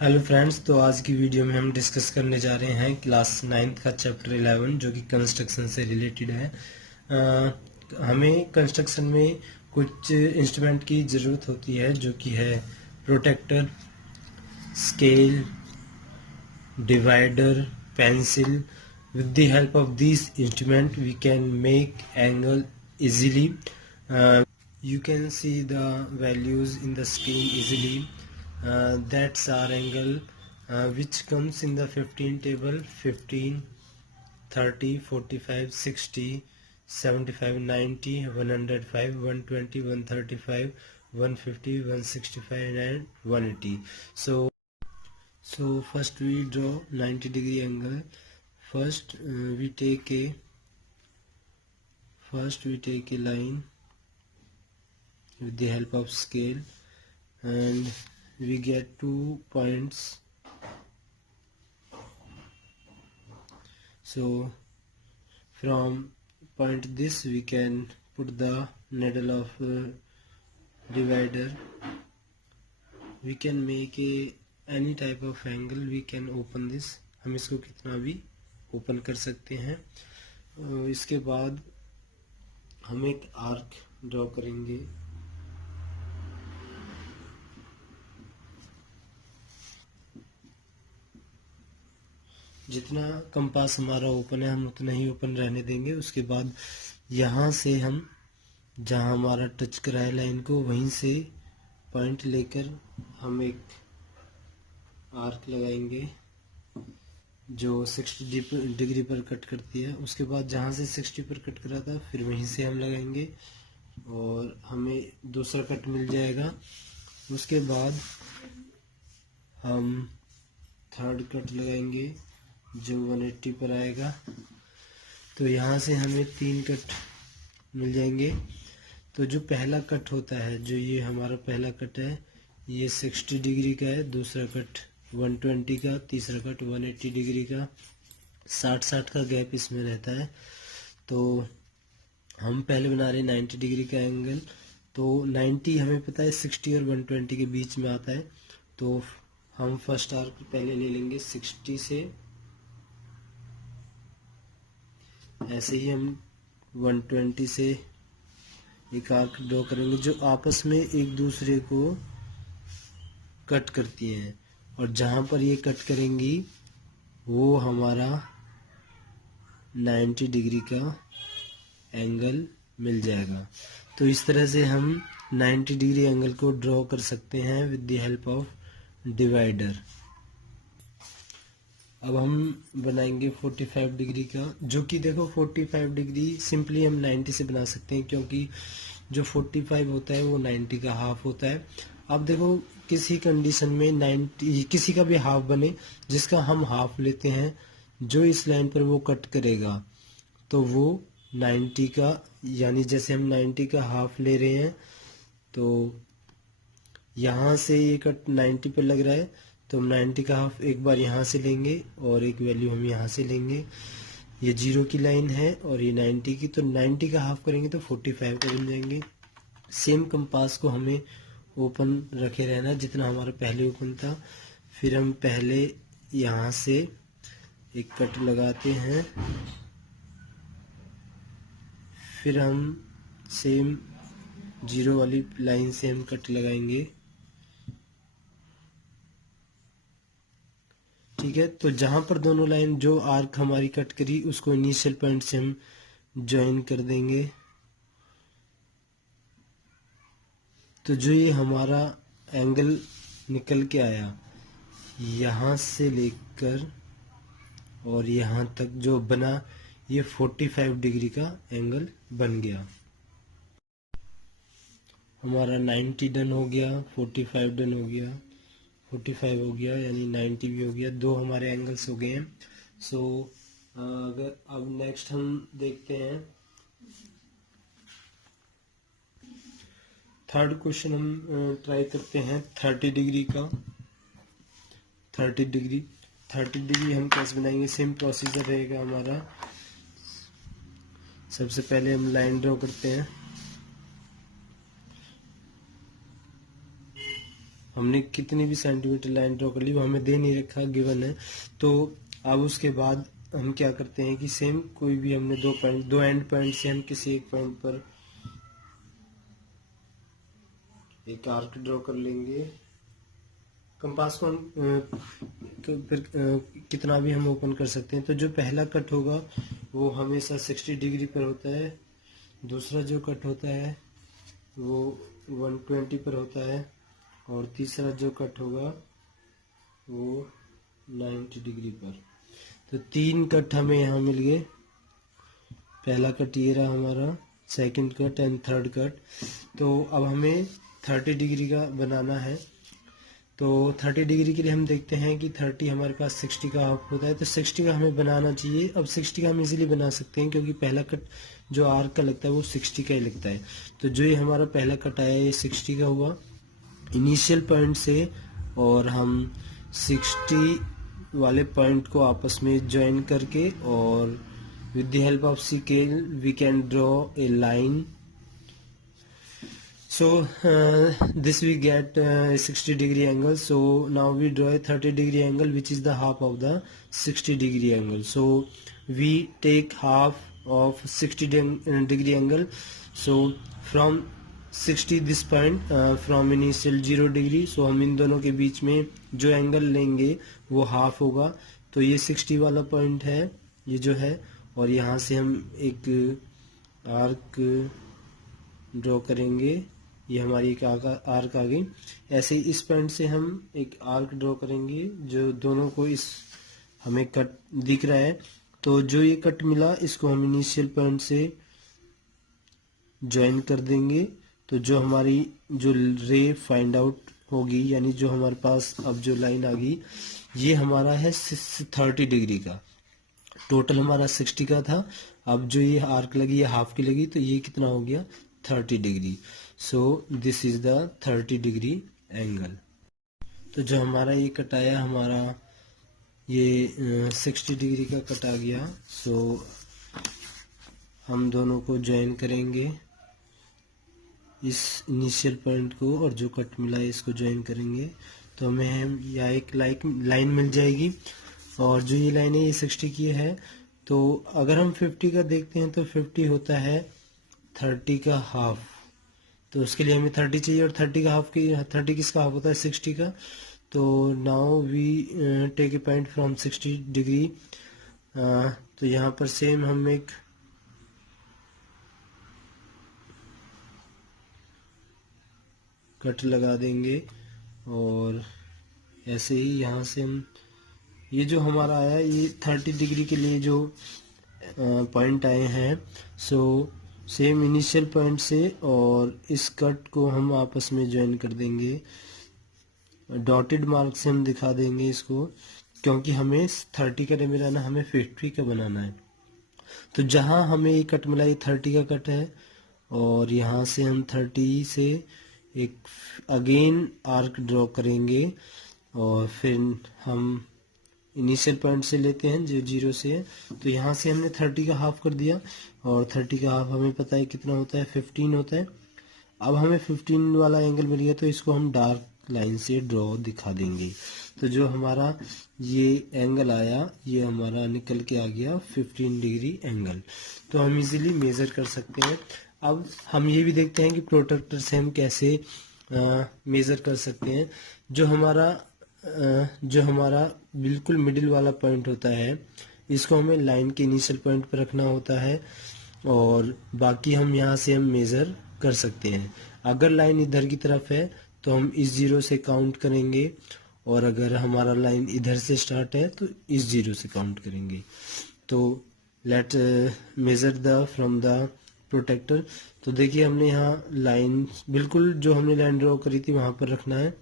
Hello friends, तो आज की वीडियो में हम डिस्कस करने जा रहे हैं क्लास 9th का चैप्टर 11 जो कि कंस्ट्रक्शन से रिलेटेड है। हमें कंस्ट्रक्शन में कुछ इंस्ट्रूमेंट की ज़रूरत होती है जो कि है protractor, scale, divider, pencil. With the help of these instrument we can make angle easily. You can see the values in the screen easily. That's our angle which comes in the 15 table: 15, 30, 45, 60, 75, 90, 105, 120, 135, 150, 165 and 180. So first we draw 90-degree angle. First we take a line with the help of scale, and we get 2 points. So from point this we can put the needle of divider. We can make any type of angle. We can open this. हम इसको कितना भी open कर सकते हैं. इसके बाद हम एक आर्क ड्रॉ करेंगे. जितना कंपास हमारा ओपन है हम उतना ही ओपन रहने देंगे. उसके बाद यहाँ से हम जहाँ हमारा टच करा है लाइन को वहीं से पॉइंट लेकर हम एक आर्क लगाएंगे जो 60 डिग्री पर कट करती है. उसके बाद जहाँ से 60 पर कट करा था फिर वहीं से हम लगाएंगे और हमें दूसरा कट मिल जाएगा. उसके बाद हम थर्ड कट लगाएंगे जो 180 पर आएगा. तो यहाँ से हमें 3 कट मिल जाएंगे. तो जो पहला कट होता है, जो ये हमारा पहला कट है, ये 60 डिग्री का है. दूसरा कट 120 का, तीसरा कट 180 डिग्री का. 60-60 का गैप इसमें रहता है. तो हम पहले बना रहे हैं 90 डिग्री का एंगल. तो 90 हमें पता है 60 और 120 के बीच में आता है. तो हम फर्स्ट आर्क पहले ले लेंगे 60 से. ऐसे ही हम 120 से एक आर्क ड्रॉ करेंगे जो आपस में एक दूसरे को कट करती हैं. और जहाँ पर ये कट करेंगी वो हमारा 90 डिग्री का एंगल मिल जाएगा. तो इस तरह से हम 90 डिग्री एंगल को ड्रॉ कर सकते हैं with the help of divider. अब हम बनाएंगे 45 डिग्री का, जो कि देखो 45 डिग्री सिंपली हम 90 से बना सकते हैं क्योंकि जो 45 होता है वो 90 का हाफ होता है. अब देखो किसी कंडीशन में 90 किसी का भी हाफ बने जिसका हम हाफ लेते हैं, जो इस लाइन पर वो कट करेगा तो वो 90 का, यानी जैसे हम 90 का हाफ ले रहे हैं तो यहाँ से ये कट 90 पर लग रहा है तो हम 90 का हाफ एक बार यहाँ से लेंगे और एक वैल्यू हम यहाँ से लेंगे. ये 0 की लाइन है और ये 90 की, तो 90 का हाफ करेंगे तो 45 का बन जाएंगे. सेम कंपास को हमें ओपन रखे रहना जितना हमारा पहले ओपन था. फिर हम पहले यहाँ से एक कट लगाते हैं. फिर हम सेम 0 वाली लाइन से हम कट लगाएंगे. ठीक है. तो जहां पर दोनों लाइन जो आर्क हमारी कट करी उसको इनिशियल पॉइंट से हम ज्वाइन कर देंगे. तो जो ये हमारा एंगल निकल के आया यहाँ से लेकर और यहाँ तक जो बना, ये 45 डिग्री का एंगल बन गया. हमारा 90 डन हो गया, 45 डन हो गया, 45 हो गया, यानी 90 भी हो गया. 2 हमारे एंगल्स हो गए हैं. सो अगर अब नेक्स्ट हम देखते हैं थर्ड क्वेश्चन. हम ट्राई करते हैं 30 डिग्री का. 30 डिग्री हम कैसे बनाएंगे? सेम प्रोसीजर रहेगा हमारा. सबसे पहले हम लाइन ड्रॉ करते हैं. हमने कितनी भी सेंटीमीटर लाइन ड्रॉ कर ली, वो हमें दे नहीं रखा, गिवन है। तो अब उसके बाद हम क्या करते हैं कि सेम कोई भी हमने दो एंड पॉइंट से हम किसी एक पॉइंट पर एक आर्क ड्रॉ कर लेंगे। कंपास को हम तो फिर कितना भी हम ओपन कर सकते हैं। तो जो पहला कट होगा वो हमेशा 60 डिग्री पर होता है, दूसरा जो कट होता है वो 120 पर होता है, और तीसरा जो कट होगा वो 90 डिग्री पर। तो 3 कट हमें यहाँ मिल गए। पहला कट ये रहा हमारा, second cut and third cut. तो अब हमें 30 डिग्री का बनाना है। तो 30 डिग्री के लिए हम देखते हैं कि 30 हमारे पास 60 का हाफ होता है, तो 60 का हमें बनाना चाहिए। अब 60 का हम इजीली बना सकते हैं क्योंकि पहला कट जो आर्क का लगता है वो 60 का ही लगता है। तो जो ये हमारा पहला कट आया ये 60 का हुआ इनिशियल पॉइंट से, और हम 60 वाले पॉइंट को आपस में ज्वाइन करके और with the help of scale we can draw a line. So this we get 60 degree angle. So now we draw a 30 degree angle which is the half of the 60 degree angle. So we take half of 60 degree angle. So from 60 this point from initial 0 degree. So हम इन दोनों के बीच में जो angle लेंगे वो half होगा। तो ये 60 वाला पॉइंट है ये जो है, और यहाँ से हम एक आर्क ड्रॉ करेंगे। ये हमारी एक आर्क आ गई। ऐसे ही इस पॉइंट से हम एक आर्क ड्रॉ करेंगे जो दोनों को इस हमें कट दिख रहा है। तो जो ये कट मिला इसको हम इनिशियल पॉइंट से ज्वाइन कर देंगे। तो जो हमारी जो रे फाइंड आउट होगी, यानी जो हमारे पास अब जो लाइन आ गई, ये हमारा है 30 डिग्री का। टोटल हमारा 60 का था। अब जो ये आर्क लगी ये हाफ की लगी, तो ये कितना हो गया 30 degree. So this is the 30 degree angle. तो जो हमारा ये कट आया हमारा ये 60 डिग्री का कट आ गया। सो हम दोनों को ज्वाइन करेंगे, इस इनिशियल पॉइंट को और जो कट मिला है इसको ज्वाइन करेंगे। तो हमें यहाँ एक लाइन मिल जाएगी, और जो ये लाइन है ये 60 की है। तो अगर हम 50 का देखते हैं तो 50 होता है 30 का हाफ। तो उसके लिए हमें 30 चाहिए, और 30 का हाफ 30 किसका हाफ होता है 60 का। तो now we take a point from 60 degree. तो यहाँ पर सेम हम एक कट लगा देंगे, और ऐसे ही यहाँ से हम ये जो हमारा आया ये 30 डिग्री के लिए जो पॉइंट आए हैं, सो सेम इनिशियल पॉइंट से और इस कट को हम आपस में ज्वाइन कर देंगे। डॉटेड मार्क से हम दिखा देंगे इसको, क्योंकि हमें 30 का नहीं बनाना, हमें 50 का बनाना है। तो जहाँ हमें ये कट मिला ये 30 का कट है, और यहाँ से हम 30 से एक अगेन आर्क ड्रॉ करेंगे, और फिर हम इनिशियल पॉइंट से लेते हैं जो 0 से है। तो यहाँ से हमने 30 का हाफ कर दिया, और 30 का हाफ हमें पता है कितना होता है 15 होता है। अब हमें 15 वाला एंगल मिल गया, तो इसको हम डार्क लाइन से ड्रॉ दिखा देंगे। तो जो हमारा ये एंगल आया ये हमारा निकल के आ गया 15 डिग्री एंगल। तो हम इजीली मेजर कर सकते हैं। अब हम ये भी देखते हैं कि प्रोट्रैक्टर से हम कैसे मेजर कर सकते हैं। जो हमारा बिल्कुल मिडिल वाला पॉइंट होता है इसको हमें लाइन के इनिशियल पॉइंट पर रखना होता है, और बाकी हम यहाँ से हम मेजर कर सकते हैं। अगर लाइन इधर की तरफ है तो हम इस 0 से काउंट करेंगे, और अगर हमारा लाइन इधर से स्टार्ट है तो इस 0 से काउंट करेंगे। तो let measure the from the protractor. तो देखिए हमने यहाँ लाइन बिल्कुल जो हमने लाइन ड्रॉ करी थी वहां पर रखना है।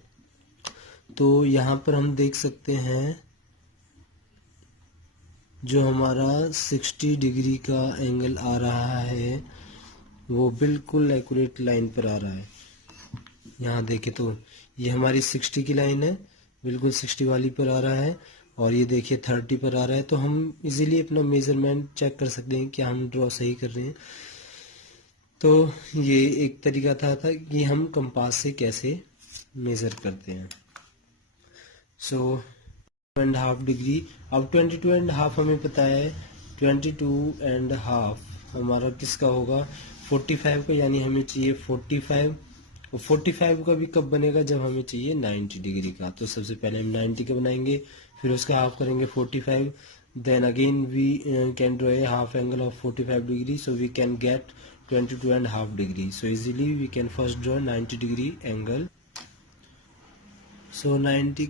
तो यहाँ पर हम देख सकते हैं जो हमारा 60 डिग्री का एंगल आ रहा है वो बिल्कुल एक्यूरेट लाइन पर आ रहा है। यहाँ देखें तो ये हमारी 60 की लाइन है, बिल्कुल 60 वाली पर आ रहा है, और ये देखिए 30 पर आ रहा है। तो हम इजीली अपना मेजरमेंट चेक कर सकते हैं कि हम ड्रॉ सही कर रहे हैं। तो ये एक तरीका था कि हम कंपास से कैसे मेज़र करते हैं। सो 22.5 डिग्री, अब 22.5 हमें पता है, 22.5 हमारा किसका होगा, 45 का, यानी हमें चाहिए 45। और 45 का भी कब बनेगा, जब हमें चाहिए 90 डिग्री का। तो सबसे पहले हम 90 का बनाएंगे, फिर उसका हाफ करेंगे 45, then again we can draw a half angle of 45 degree, so we can get 22.5 degree. So easily we can first draw 90 degree angle. So 90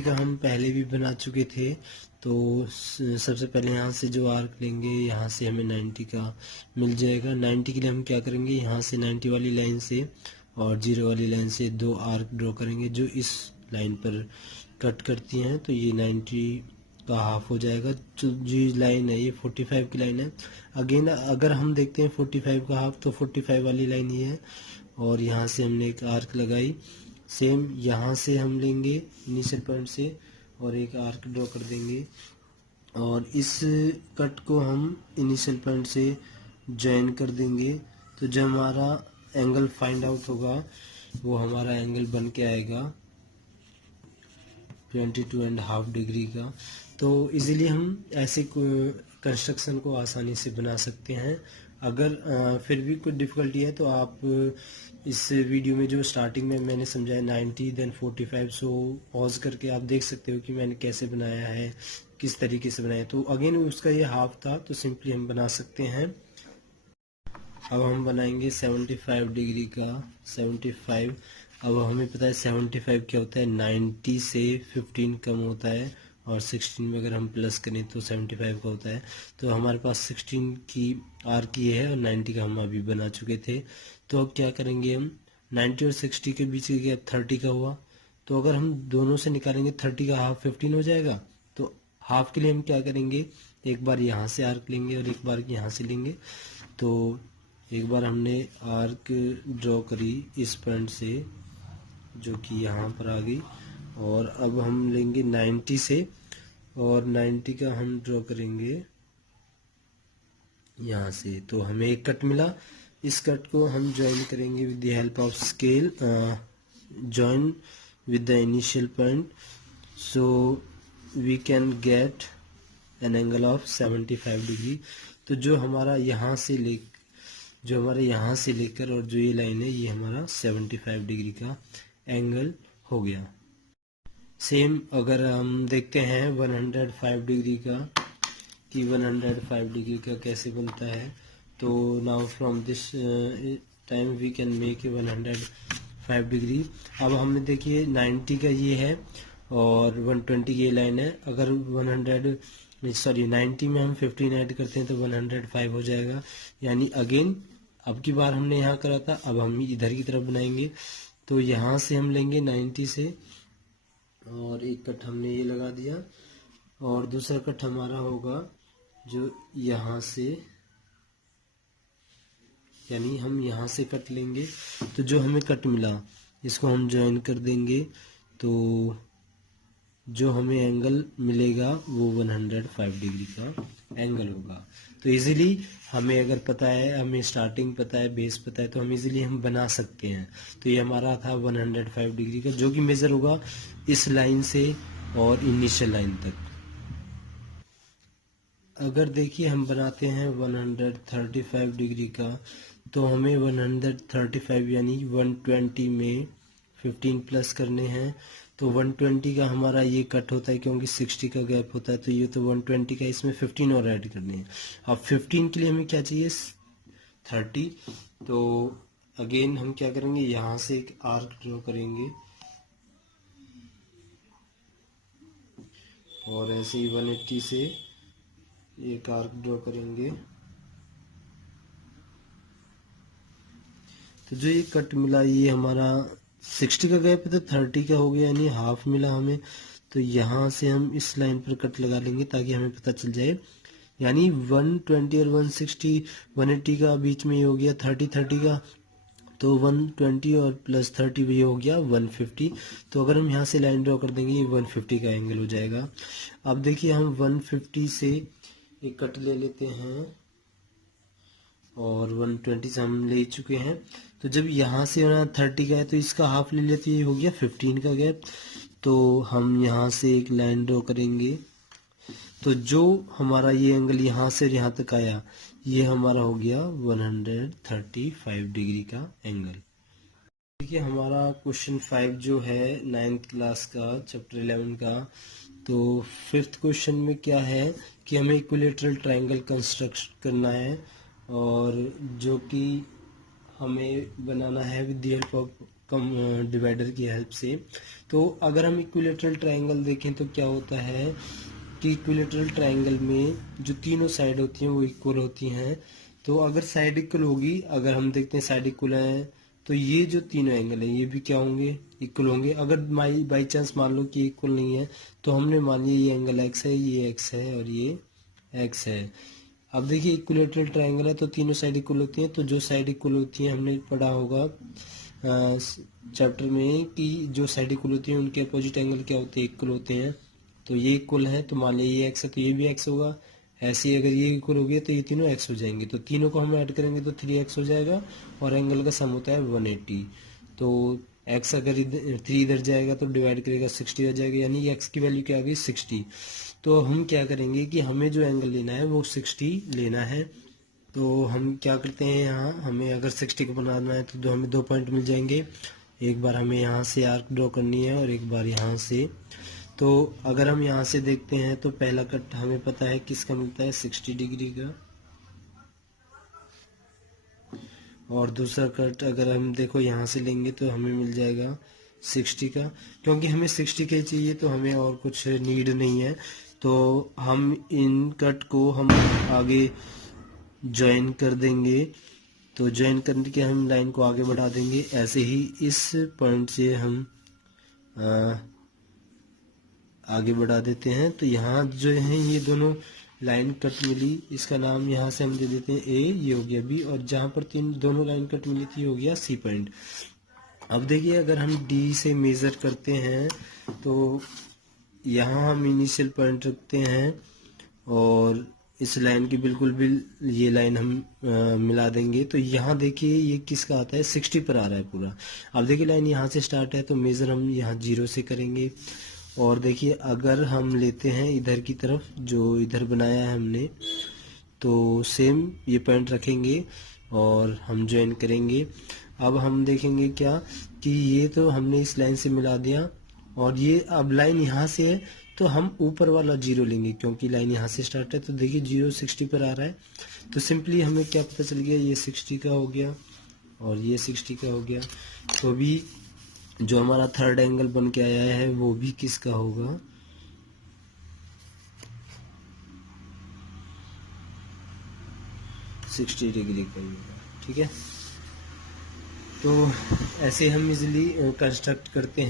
का हम पहले भी बना चुके थे। तो सबसे पहले यहाँ से जो आर्क लेंगे, यहाँ से हमें 90 का मिल जाएगा। 90 के लिए हम क्या करेंगे, यहाँ से 90 वाली लाइन से और 0 वाली लाइन से दो आर्क ड्रॉ करेंगे जो इस लाइन पर कट करती हैं। तो ये 90 का हाफ हो जाएगा। जो लाइन है ये 45 की लाइन है। अगेन अगर हम देखते हैं 45 का हाफ, तो 45 वाली लाइन ये है और यहाँ से हमने एक आर्क लगाई। सेम यहाँ से हम लेंगे इनिशियल पॉइंट से और एक आर्क ड्रॉ कर देंगे और इस कट को हम इनिशियल पॉइंट से ज्वाइन कर देंगे। तो जब हमारा एंगल फाइंड आउट होगा वो हमारा एंगल बन के आएगा 22.5 डिग्री का। तो इजीली हम ऐसे कंस्ट्रक्शन को आसानी से बना सकते हैं। अगर फिर भी कोई डिफ़िकल्टी है तो आप इस वीडियो में जो स्टार्टिंग में मैंने समझाया 90 देन 45, सो पॉज करके आप देख सकते हो कि मैंने कैसे बनाया है, किस तरीके से बनाया। तो अगेन उसका ये हाफ था, तो सिंपली हम बना सकते हैं। अब हम बनाएंगे 75 डिग्री का 75। अब हमें पता है 75 क्या होता है, 90 से 15 कम होता है और 16 में अगर हम प्लस करें तो 75 का होता है। तो हमारे पास 16 की आर्क ये है और 90 का हम अभी बना चुके थे। तो अब क्या करेंगे हम, 90 और 60 के बीच का गैप 30 का हुआ। तो अगर हम दोनों से निकालेंगे 30 का हाफ 15 हो जाएगा। तो हाफ के लिए हम क्या करेंगे, एक बार यहाँ से आर्क लेंगे और एक बार यहाँ से लेंगे। तो एक बार हमने आर्क ड्रॉ करी इस पॉइंट से जो कि यहाँ पर आ गई और अब हम लेंगे 90 से और 90 का हम ड्रॉ करेंगे यहाँ से। तो हमें एक कट मिला, इस कट को हम ज्वाइन करेंगे with the help of scale, join with the initial point, so we can get an angle of 75 degree. तो जो हमारे यहाँ से लेकर और जो ये लाइन है ये हमारा 75 डिग्री का एंगल हो गया। सेम अगर हम देखते हैं 105 डिग्री का कि 105 डिग्री का कैसे बनता है, तो now from this time we can make 105 degree. अब हमने देखिए 90 का ये है और 120 की ये लाइन है। अगर 90 में हम 15 ऐड करते हैं तो 105 हो जाएगा। यानी अगेन अब की बार हमने यहाँ करा था, अब हम इधर की तरफ बनाएंगे। तो यहाँ से हम लेंगे 90 से और एक कट हमने ये लगा दिया और दूसरा कट हमारा होगा जो यहाँ से, यानी हम यहाँ से कट लेंगे। तो जो हमें कट मिला इसको हम ज्वाइन कर देंगे। तो जो हमें एंगल मिलेगा वो 105 डिग्री का एंगल होगा। तो इजीली हमें अगर पता है, हमें स्टार्टिंग पता है, बेस पता है, तो हम इजीली हम बना सकते हैं। तो ये हमारा था 105 डिग्री का जो कि मेजर होगा इस लाइन से और इनिशियल लाइन तक। अगर देखिए हम बनाते हैं 135 डिग्री का, तो हमें 135 यानी 120 में 15 प्लस करने हैं। तो 120 का हमारा ये कट होता है क्योंकि 60 का गैप होता है, तो ये तो 120 का, इसमें 15 और ऐड करने हैं। अब 15 के लिए हमें क्या चाहिए, 30। तो अगेन हम क्या करेंगे, यहाँ से एक आर्क ड्रॉ करेंगे और ऐसे ही 180 से एक आर्क ड्रॉ करेंगे। तो जो ये कट मिला ये हमारा 60 का गैप है तो 30 का हो गया, यानी हाफ मिला हमें। तो यहाँ से हम इस लाइन पर कट लगा लेंगे ताकि हमें पता चल जाए। यानी 120 और 160 180 का बीच में ये हो गया 30 का, तो 120 और प्लस 30 भी हो गया 150। तो अगर हम यहाँ से लाइन ड्रॉ कर देंगे ये 150 का एंगल हो जाएगा। अब देखिए हम 150 से एक कट ले लेते हैं और 120 से हम ले चुके हैं। तो जब यहाँ से 30 का है तो इसका हाफ ले लेते, ये हो गया 15 का गैप। तो हम यहाँ से एक लाइन ड्रॉ करेंगे। तो जो हमारा ये एंगल यहाँ से यहाँ तक आया, ये हमारा हो गया 135 डिग्री का एंगल। देखिए हमारा क्वेश्चन 5 जो है 9th क्लास का चैप्टर 11 का, तो 5th क्वेश्चन में क्या है कि हमें इक्विलेटरल ट्रायंगल कंस्ट्रक्ट करना है, और जो कि हमें बनाना है with the help of divider की हेल्प से। तो अगर हम इक्विलेटरल ट्रायंगल देखें तो क्या होता है कि इक्विलेटरल ट्रायंगल में जो तीनों साइड होती हैं वो इक्वल होती हैं। तो अगर साइड इक्वल होगी, अगर हम देखते हैं साइड इक्वल है, तो ये जो तीनों एंगल हैं ये भी क्या होंगे, इक्वल होंगे। अगर बाई चांस मान लो कि इक्वल नहीं है, तो हमने मान लिया ये एंगल एक्स है, ये एक्स है और ये एक्स है। अब देखिए इक्विलेटरल ट्रायंगल है तो तीनों साइड इक्वल होती हैं। तो जो साइड इक्वल होती हैं हमने पढ़ा होगा चैप्टर में कि जो साइड इक्वल होती हैं उनके अपोजिट एंगल क्या होते हैं, इक्वल होते हैं। तो ये इक्वल है तो मान लिया ये एक्स है तो ये भी एक्स होगा। ऐसे ही अगर ये इक्वल हो गया तो ये तीनों एक्स हो जाएंगे। तो तीनों को हम ऐड करेंगे तो 3x हो जाएगा, और एंगल का सम होता है 180। तो x अगर 3 इधर जाएगा तो डिवाइड करेगा 60 आ जाएगा, यानी x की वैल्यू क्या आ गई 60। तो हम क्या करेंगे कि हमें जो एंगल लेना है वो 60 लेना है। तो हम क्या करते हैं, यहाँ हमें अगर 60 को बनाना है तो हमें 2 पॉइंट मिल जाएंगे। एक बार हमें यहाँ से आर्क ड्रॉ करनी है और एक बार यहाँ से। तो अगर हम यहाँ से देखते हैं तो पहला कट हमें पता है किसका मिलता है 60 डिग्री का, और दूसरा कट अगर हम देखो यहाँ से लेंगे तो हमें मिल जाएगा 60 का। क्योंकि हमें 60 का ही चाहिए तो हमें और कुछ नीड नहीं है। तो हम इन कट को हम आगे ज्वाइन कर देंगे। तो ज्वाइन करने के हम लाइन को आगे बढ़ा देंगे। ऐसे ही इस पॉइंट से हम आगे बढ़ा देते हैं। तो यहाँ जो है ये दोनों लाइन कट मिली, इसका नाम यहाँ से हम दे देते हैं ए, ये हो गया बी, और जहाँ पर दोनों लाइन कट मिली थी हो गया सी पॉइंट। अब देखिए अगर हम डी से मेज़र करते हैं तो यहाँ हम इनिशियल पॉइंट रखते हैं, और इस लाइन की बिल्कुल भी ये लाइन हम मिला देंगे। तो यहाँ देखिए ये किसका आता है 60 पर आ रहा है पूरा। अब देखिए लाइन यहाँ से स्टार्ट है तो मेज़र हम यहाँ 0 से करेंगे। और देखिए अगर हम लेते हैं इधर की तरफ जो इधर बनाया है हमने, तो सेम ये पॉइंट रखेंगे और हम ज्वाइन करेंगे। अब हम देखेंगे क्या कि ये तो हमने इस लाइन से मिला दिया, और ये अब लाइन यहाँ से है तो हम ऊपर वाला 0 लेंगे, क्योंकि लाइन यहाँ से स्टार्ट है। तो देखिए 0 60 पर आ रहा है, तो सिंपली हमें क्या पता चल गया, ये 60 का हो गया और ये 60 का हो गया। तो अभी जो हमारा थर्ड एंगल बन के आया है वो भी किसका होगा, 60 डिग्री का ही होगा। ठीक है, तो ऐसे हम इजीली कंस्ट्रक्ट करते हैं।